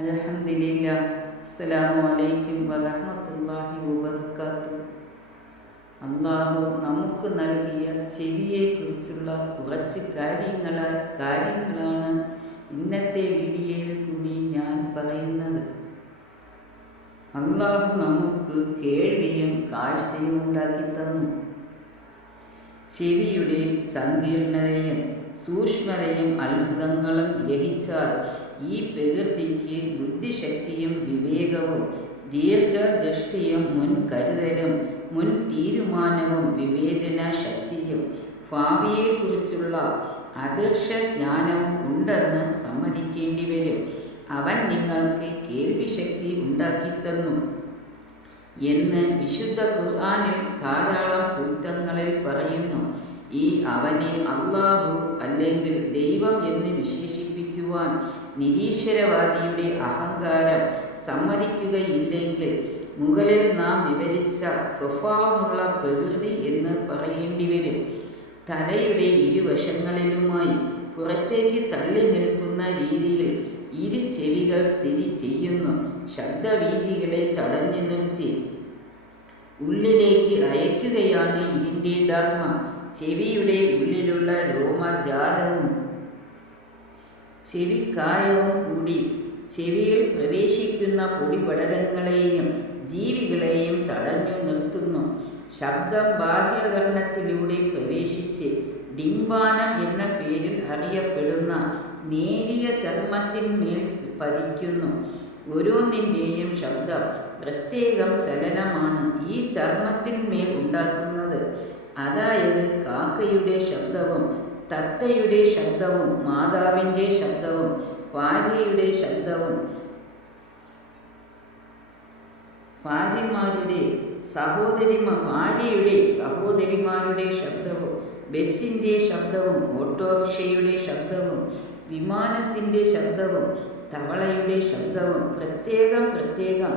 അൽഹംദുലില്ലാ. അസ്സലാമു അലൈക്കും വറഹ്മത്തുള്ളാഹി വബറകാതുഹു. അള്ളാഹു നമുക്ക് നൽകിയ ചെവിയെക്കുറിച്ചുള്ള കുറച്ച് കാര്യങ്ങളാണ് ഇന്നത്തെ വീഡിയോയിൽ കൂടി ഞാൻ പറയുന്നത്. അള്ളാഹു നമുക്ക് കേൾവിയും കാഴ്ചയും ഉണ്ടാക്കി തന്നു. ചെവിയുടെ സങ്കീർണതയും സൂക്ഷ്മതയും അത്ഭുതങ്ങളും ഗ്രഹിച്ചാൽ ഈ പ്രകൃതിക്ക് ബുദ്ധിശക്തിയും വിവേകവും ദീർഘദൃഷ്ടിയും മുൻകരുതലും മുൻ തീരുമാനവും വിവേചന ശക്തിയും ഭാവിയെക്കുറിച്ചുള്ള അദൃശ്യജ്ഞാനവും ഉണ്ടെന്ന് സമ്മതിക്കേണ്ടി വരും. അവൻ നിങ്ങൾക്ക് കേൾവിശക്തി ഉണ്ടാക്കിത്തന്നു എന്ന് വിശുദ്ധ ഖുർആനിൽ ധാരാളം സൂക്തങ്ങളിൽ പറയുന്നു. ഈ അവനെ അള്ളാഹു അല്ലെങ്കിൽ ദൈവം എന്ന് വിശേഷിപ്പിക്കുവാൻ നിരീശ്വരവാദിയുടെ അഹങ്കാരം സമ്മതിക്കുകയില്ലെങ്കിൽ മുകളിൽ നാം വിവരിച്ച സ്വഭാവമുള്ള പ്രകൃതി എന്ന് പറയേണ്ടി വരും. തലയുടെ ഇരുവശങ്ങളിലുമായി പുറത്തേക്ക് തള്ളി നിൽക്കുന്ന രീതിയിൽ ഇരു ചെവികൾ സ്ഥിതി ചെയ്യുന്നു. ശബ്ദവീചികളെ തടഞ്ഞു നിർത്തി ഉള്ളിലേക്ക് അയക്കുകയാണ് ഇതിൻ്റെ ധർമ്മം. ചെവിയുടെ ഉള്ളിലുള്ള രോമജാലവും ചെവിക്കായവും കൂടി ചെവിയിൽ പ്രവേശിക്കുന്ന പൊടിപടലങ്ങളെയും ജീവികളെയും തടഞ്ഞു നിർത്തുന്നു. ശബ്ദം ബാഹ്യകർണത്തിലൂടെ പ്രവേശിച്ച് ഡിംബാനം എന്ന പേരിൽ അറിയപ്പെടുന്ന നേരിയ ചർമ്മത്തിന്മേൽ പതിക്കുന്നു. ഓരോന്നിൻ്റെയും ശബ്ദം പ്രത്യേകം ചലനമാണ് ഈ ചർമ്മത്തിന്മേൽ ഉണ്ടാക്കുന്നത്. അതായത് കാക്കയുടെ ശബ്ദവും തത്തയുടെ ശബ്ദവും മാതാവിൻ്റെ ശബ്ദവും ഭാര്യയുടെ ശബ്ദവും ഭാര്യയുടെ സഹോദരിമാരുടെ ശബ്ദവും ബസ്സിൻ്റെ ശബ്ദവും ഓട്ടോറിക്ഷയുടെ ശബ്ദവും വിമാനത്തിൻ്റെ ശബ്ദവും തവളയുടെ ശബ്ദവും പ്രത്യേകം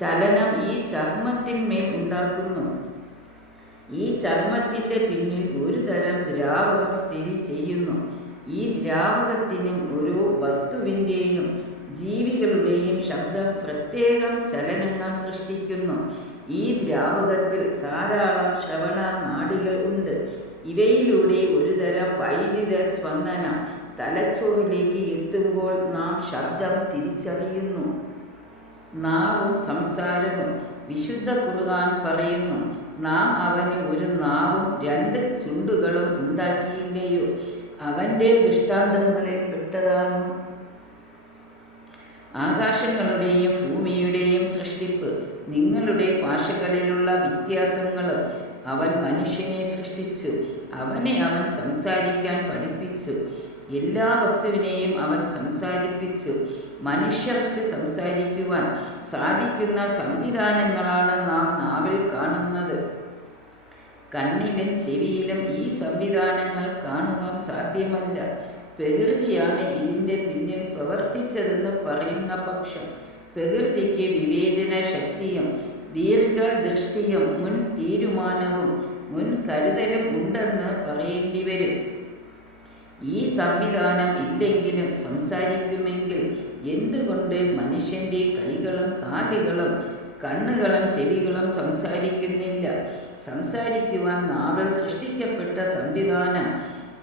ചലനം ഈ ചർമ്മത്തിന്മേൽ ഉണ്ടാക്കുന്നു. ഈ ചർമ്മത്തിൻ്റെ പിന്നിൽ ഒരു തരം ദ്രാവകം സ്ഥിതി ചെയ്യുന്നു. ഈ ദ്രാവകത്തിനും ഓരോ വസ്തുവിൻ്റെയും ജീവികളുടെയും ശബ്ദം പ്രത്യേകം ചലനങ്ങൾ സൃഷ്ടിക്കുന്നു. ഈ ദ്രാവകത്തിൽ ധാരാളം ശ്രവണ നാഡികൾ ഉണ്ട്. ഇവയിലൂടെ ഒരുതരം വൈദ്യുത സ്പന്ദനം തലച്ചോറിലേക്ക് എത്തുമ്പോൾ നാം ശബ്ദം തിരിച്ചറിയുന്നു. നാവും സംസാരവും വിശുദ്ധ ഖുർആൻ പറയുന്നു, നാം അവന് ഒരു നാവും രണ്ട് ചുണ്ടുകളും ഉണ്ടാക്കിയില്ലയോ? അവൻ്റെ ദൃഷ്ടാന്തങ്ങളിൽ പെട്ടതാണ് ആകാശങ്ങളുടെയും ഭൂമിയുടെയും സൃഷ്ടിപ്പ്, നിങ്ങളുടെ ഭാഷകളിലുള്ള വ്യത്യാസങ്ങളും. അവൻ മനുഷ്യനെ സൃഷ്ടിച്ചു, അവനെ അവൻ സംസാരിക്കാൻ പഠിപ്പിച്ചു. എല്ലാ വസ്തുവിനെയും അവൻ സംസാരിപ്പിച്ചു. മനുഷ്യർക്ക് സംസാരിക്കുവാൻ സാധിക്കുന്ന സംവിധാനങ്ങളാണ് നാം നാവിൽ കാണുന്നത്. കണ്ണിലും ചെവിയിലും ഈ സംവിധാനങ്ങൾ കാണുവാൻ സാധ്യമല്ല. പ്രകൃതിയാണ് ഇതിൻ്റെ പിന്നിൽ പ്രവർത്തിച്ചതെന്ന് പറയുന്ന പക്ഷം പ്രകൃതിക്ക് വിവേചന ശക്തിയും ദീർഘദൃഷ്ടിയും മുൻ തീരുമാനവും മുൻകരുതലും ഉണ്ടെന്ന് പറയേണ്ടി വരും. ഈ സംവിധാനം ഇല്ലെങ്കിലും സംസാരിക്കുമെങ്കിൽ എന്തുകൊണ്ട് മനുഷ്യൻ്റെ കൈകളും കാലുകളും കണ്ണുകളും ചെവികളും സംസാരിക്കുന്നില്ല? സംസാരിക്കുവാൻ നാവിൽ സൃഷ്ടിക്കപ്പെട്ട സംവിധാനം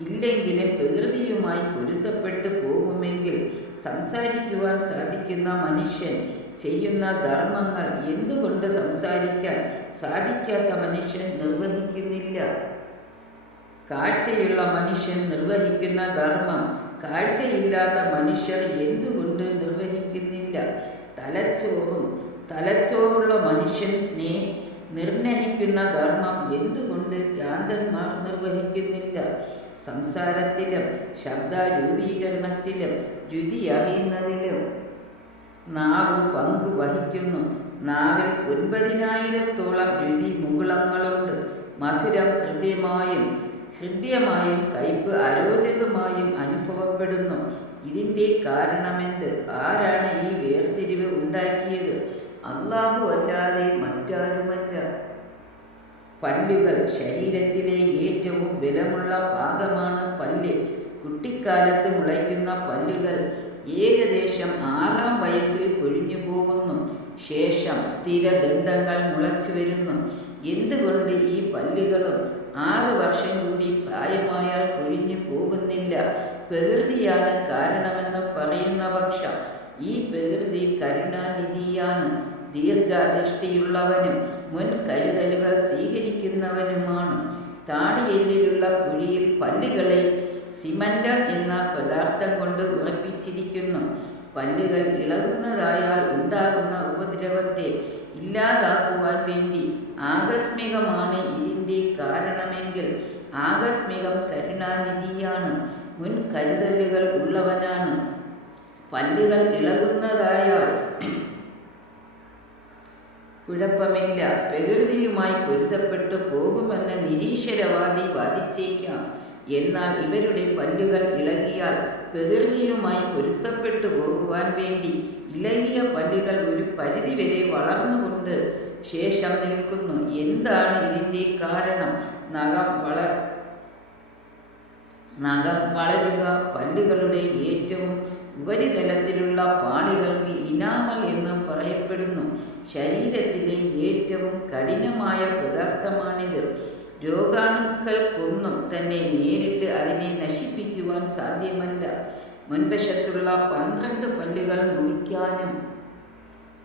ഇല്ലെങ്കിലും പ്രകൃതിയുമായി പൊരുത്തപ്പെട്ടു പോകുമെങ്കിൽ സംസാരിക്കുവാൻ സാധിക്കുന്ന മനുഷ്യൻ ചെയ്യുന്ന ധർമ്മങ്ങൾ എന്തുകൊണ്ട് സംസാരിക്കാൻ സാധിക്കാത്ത മനുഷ്യൻ നിർവഹിക്കുന്നില്ല? കാഴ്ചയുള്ള മനുഷ്യൻ നിർവഹിക്കുന്ന ധർമ്മം കാഴ്ചയില്ലാത്ത മനുഷ്യർ എന്തുകൊണ്ട് നിർവഹിക്കുന്നില്ല? തലച്ചോറുള്ള മനുഷ്യൻ നിർണയിക്കുന്ന ധർമ്മം എന്തുകൊണ്ട് ഭ്രാന്തന്മാർ നിർവഹിക്കുന്നില്ല? സംസാരത്തിലും ശബ്ദ രൂപീകരണത്തിലും രുചി അറിയുന്നതിലും നാവ് പങ്കു വഹിക്കുന്നു. നാവിൽ 9,000-ഓളം രുചി മുകുളങ്ങളുണ്ട്. മധുരം ഹൃദ്യമായും കയ്പ് അരോചകമായും അനുഭവപ്പെടുന്നു. ഇതിൻ്റെ കാരണമെന്ത്? ആരാണ് ഈ വേർതിരിവ് ഉണ്ടാക്കിയത്? അല്ലാഹു അല്ലാതെ മറ്റാരുമല്ല. പല്ലുകൾ ശരീരത്തിലെ ഏറ്റവും ബലമുള്ള ഭാഗമാണ് പല്ല്. കുട്ടിക്കാലത്ത് മുളയ്ക്കുന്ന പല്ലുകൾ ഏകദേശം 6-ാം വയസ്സിൽ കൊഴിഞ്ഞു പോകുന്നു. ശേഷം സ്ഥിരദന്തങ്ങൾ മുളച്ചു വരുന്നു. എന്തുകൊണ്ട് ഈ പല്ലുകളും 6 വർഷം കൂടി പ്രായമായാൽ കൊഴിഞ്ഞു പോകുന്നില്ല? പ്രകൃതിയാണ് കാരണമെന്ന് പറയുന്ന പക്ഷം ഈ പ്രകൃതി കരുണാനിധിയാണ്. ദീർഘദൃഷ്ടിയുള്ളവനും മുൻകരുതലുകൾ സ്വീകരിക്കുന്നവനുമാണ്. താടിയെല്ലിലുള്ള കുഴിയിൽ പല്ലുകളെ സിമന്റ് എന്ന പദാർത്ഥം കൊണ്ട് ഉറപ്പിച്ചിരിക്കുന്നു. പല്ലുകൾ ഇളകുന്നതായാൽ ഉണ്ടാകുന്ന ഉപദ്രവത്തെ ഇല്ലാതാക്കുവാൻ വേണ്ടി ആകസ്മികമാണ് ഇതിൻ്റെ കാരണമെങ്കിൽ ആകസ്മികം കരുണാനിധിയാണ്, മുൻകരുതലുകൾ ഉള്ളവനാണ്. പല്ലുകൾ ഇളകുന്നതായാൽ കുഴപ്പമില്ല, പ്രകൃതിയുമായി പൊരുത്തപ്പെട്ടു പോകുമെന്ന് നിരീശ്വരവാദി വാദിച്ചേക്കാം. എന്നാൽ ഇവരുടെ പല്ലുകൾ ഇളകിയാൽ പ്രകൃതിയുമായി പൊരുത്തപ്പെട്ടു പോകുവാൻ വേണ്ടി ഇളകിയ പല്ലുകൾ ഒരു പരിധിവരെ വളർന്നുകൊണ്ട് ശേഷം നിൽക്കുന്നു. എന്താണ് ഇതിൻ്റെ കാരണം? നഖം വളരുക. പല്ലുകളുടെ ഏറ്റവും ഉപരിതലത്തിലുള്ള പാളികൾക്ക് ഇനാമൽ എന്ന് പറയപ്പെടുന്നു. ശരീരത്തിലെ ഏറ്റവും കഠിനമായ പദാർത്ഥമാണിത്. രോഗാണുക്കൾക്കൊന്നും തന്നെ നേരിട്ട് അതിനെ നശിപ്പിക്കുവാൻ സാധ്യമല്ല. മുൻവശത്തുള്ള 12 പല്ലുകൾ മുറിക്കാനും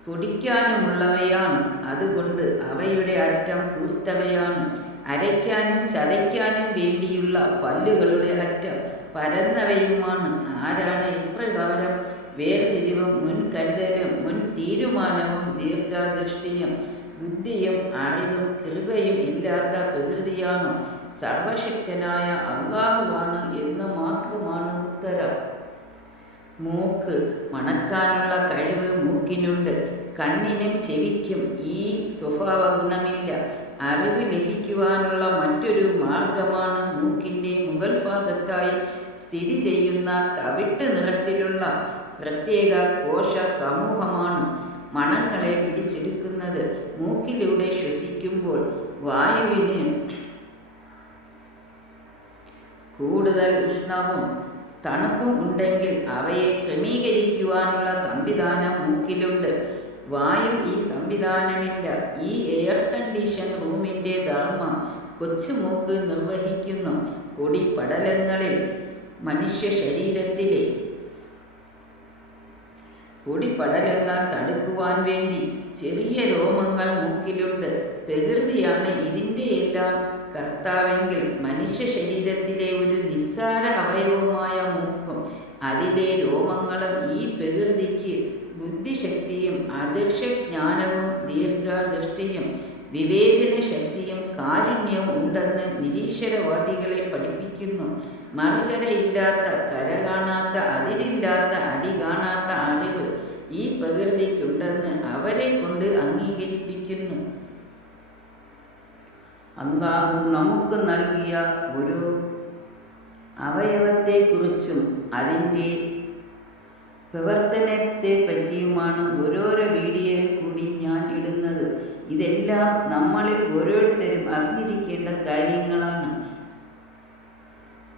പൊടിക്കാനുമുള്ളവയാണ്. അതുകൊണ്ട് അവയുടെ അറ്റം കൂർത്തവയാണ്. അരയ്ക്കാനും ചതയ്ക്കാനും വേണ്ടിയുള്ള പല്ലുകളുടെ അറ്റം പരന്നവയുമാണ്. ആരാണ് ഇപ്രകാരം വേർതിരിവും മുൻകരുതലും മുൻ തീരുമാനവും ദീർഘദൃഷ്ടിയും ബുദ്ധിയും അറിവും കൃപയും ഇല്ലാത്ത പ്രകൃതിയാണോ? സർവശക്തനായ അല്ലാഹുവാണ് എന്ന് മാത്രമാണ് ഉത്തരം. മൂക്ക്. മണക്കാനുള്ള കഴിവ് മൂക്കിനുണ്ട്. കണ്ണിനും ചെവിക്കും ഈ സ്വഭാവ ഗുണമില്ല. അറിവ് ലഭിക്കുവാനുള്ള മറ്റൊരു മാർഗമാണ് മൂക്കിൻ്റെ മുകൾ ഭാഗത്തായി സ്ഥിതി ചെയ്യുന്ന തവിട്ട് നിറത്തിലുള്ള പ്രത്യേക കോശ സമൂഹമാണ് മണങ്ങളെ പിടിച്ചെടുക്കുന്നത്. മൂക്കിലൂടെ ശ്വസിക്കുമ്പോൾ വായുവിന് കൂടുതൽ ഉഷ്ണവും തണുപ്പും ഉണ്ടെങ്കിൽ അവയെ ക്രമീകരിക്കുവാനുള്ള സംവിധാനം മൂക്കിലുണ്ട്. വായിൽ ഈ സംവിധാനമില്ല. ഈ എയർ കണ്ടീഷൻ റൂമിൻ്റെ ധർമ്മം കൊച്ചുമൂക്ക് നിർവഹിക്കുന്നു. പൊടിപടലങ്ങളിൽ മനുഷ്യ ശരീരത്തിലെ പൊടിപടലങ്ങൾ തടുക്കുവാൻ വേണ്ടി ചെറിയ രോമങ്ങൾ മൂക്കിലുണ്ട്. പ്രകൃതിയാണ് ഇതിൻ്റെ എല്ലാം കർത്താവെങ്കിൽ മനുഷ്യ ശരീരത്തിലെ ഒരു നിസ്സാര അവയവമായ മൂക്കും അതിലെ രോമങ്ങളും ഈ പ്രകൃതിക്ക് ബുദ്ധിശക്തിയും അദൃശ്യജ്ഞാനവും ദീർഘദൃഷ്ടിയും വിവേചന ശക്തിയും കാരുണ്യവും ഉണ്ടെന്ന് നിരീശ്വരവാദികളെ പഠിപ്പിക്കുന്നു. മറുകരയില്ലാത്ത, കര കാണാത്ത, അതിരില്ലാത്ത, അടി കാണാത്ത അറിവ് ഈ പ്രകൃതിക്കുണ്ടെന്ന് അവരെ കൊണ്ട് അംഗീകരിപ്പിക്കുന്നു. അല്ലാഹു നമുക്ക് നൽകിയ ഒരു അവയവത്തെക്കുറിച്ചും അതിൻ്റെ പ്രവർത്തനത്തെ പറ്റിയുമാണ് ഓരോരോ വീഡിയോയിൽ കൂടി ഞാൻ ഇടുന്നത്. ഇതെല്ലാം നമ്മളിൽ ഓരോരുത്തരും അറിഞ്ഞിരിക്കേണ്ട കാര്യങ്ങളാണ്.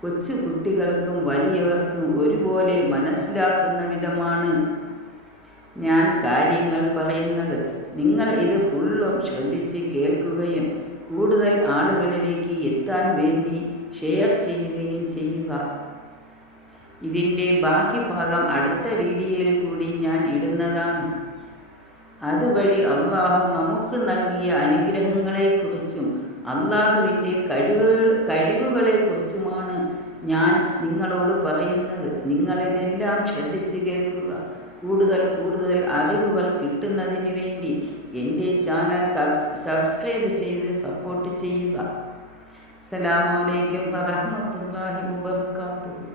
കൊച്ചു കുട്ടികൾക്കും വലിയവർക്കും ഒരുപോലെ മനസ്സിലാക്കുന്ന വിധമാണ് ഞാൻ കാര്യങ്ങൾ പറയുന്നത്. നിങ്ങൾ ഇത് ഫുള്ളും ശ്രദ്ധിച്ച് കേൾക്കുകയും കൂടുതൽ ആളുകളിലേക്ക് എത്താൻ വേണ്ടി ഷെയർ ചെയ്യുകയും ചെയ്യുക. ഇതിൻ്റെ ബാക്കി ഭാഗം അടുത്ത വീഡിയോയിൽ കൂടി ഞാൻ ഇടുന്നതാണ്. അതുവഴി അള്ളാഹു നമുക്ക് നൽകിയ അനുഗ്രഹങ്ങളെക്കുറിച്ചും അള്ളാഹുവിൻ്റെ കഴിവുകളെക്കുറിച്ചുമാണ് ഞാൻ നിങ്ങളോട് പറയുന്നത്. നിങ്ങളിതെല്ലാം ശ്രദ്ധിച്ച് കേൾക്കുക. കൂടുതൽ അറിവുകൾ കിട്ടുന്നതിന് വേണ്ടി എൻ്റെ ചാനൽ സബ്സ്ക്രൈബ് ചെയ്ത് സപ്പോർട്ട് ചെയ്യുക. അസ്സലാമു അലൈക്കും വറഹ്മത്തുള്ളാഹി വബറകാതുഹു.